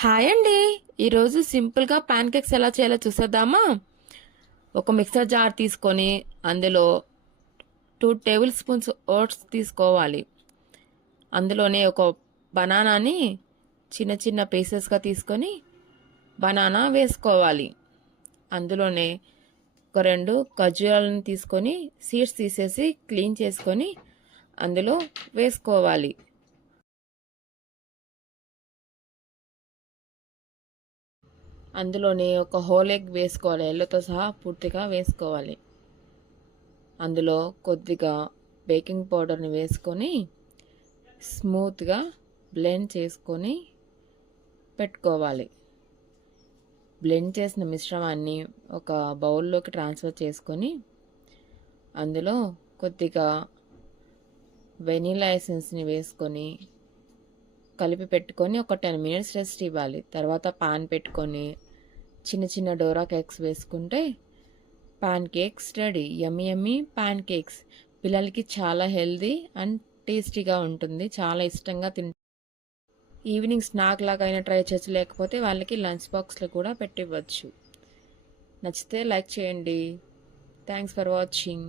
Hi అండి. ఈరోజు సింపుల్గా ప్యాన్ కేక్స్ ఎలా చేయాలో చూసేద్దామా? ఒక మిక్సర్ జార్ తీసుకొని అందులో 2 టేబుల్ స్పూన్స్ ఓట్స్ తీసుకోవాలి. అందులోనే ఒక బనానాని చిన్న చిన్న పీసెస్గా తీసుకొని బనానా వేసుకోవాలి. అందులోనే ఒక 2 ఖర్జూరాలను తీసుకొని సీడ్స్ తీసేసి క్లీన్ చేసుకొని అందులో వేసుకోవాలి. అందులోనే ఒక హోల్ ఎగ్ వేసుకోవాలి. ఎల్లోతో సహా పూర్తిగా వేసుకోవాలి. అందులో కొద్దిగా బేకింగ్ పౌడర్ని వేసుకొని స్మూత్గా బ్లెండ్ చేసుకొని పెట్టుకోవాలి. బ్లెండ్ చేసిన మిశ్రమాన్ని ఒక బౌల్లోకి ట్రాన్స్ఫర్ చేసుకొని అందులో కొద్దిగా వెనీలా ఎసెన్స్ని వేసుకొని కలిపి పెట్టుకొని ఒక 10 మినిట్స్ రెస్ట్ ఇవ్వాలి. తర్వాత పాన్ పెట్టుకొని చిన్న చిన్న డోరా కేక్స్ వేసుకుంటే పాన్ కేక్స్ రెడీ. యమ్మీ యమ్మీ పాన్ కేక్స్. పిల్లలకి చాలా హెల్దీ అండ్ టేస్టీగా ఉంటుంది. చాలా ఇష్టంగా ఈవినింగ్ స్నాక్ లాగా అయినా ట్రై చేయొచ్చు, లేకపోతే వాళ్ళకి లంచ్ బాక్స్లో కూడా పెట్టివ్వచ్చు. నచ్చితే లైక్ చేయండి. Thanks for watching.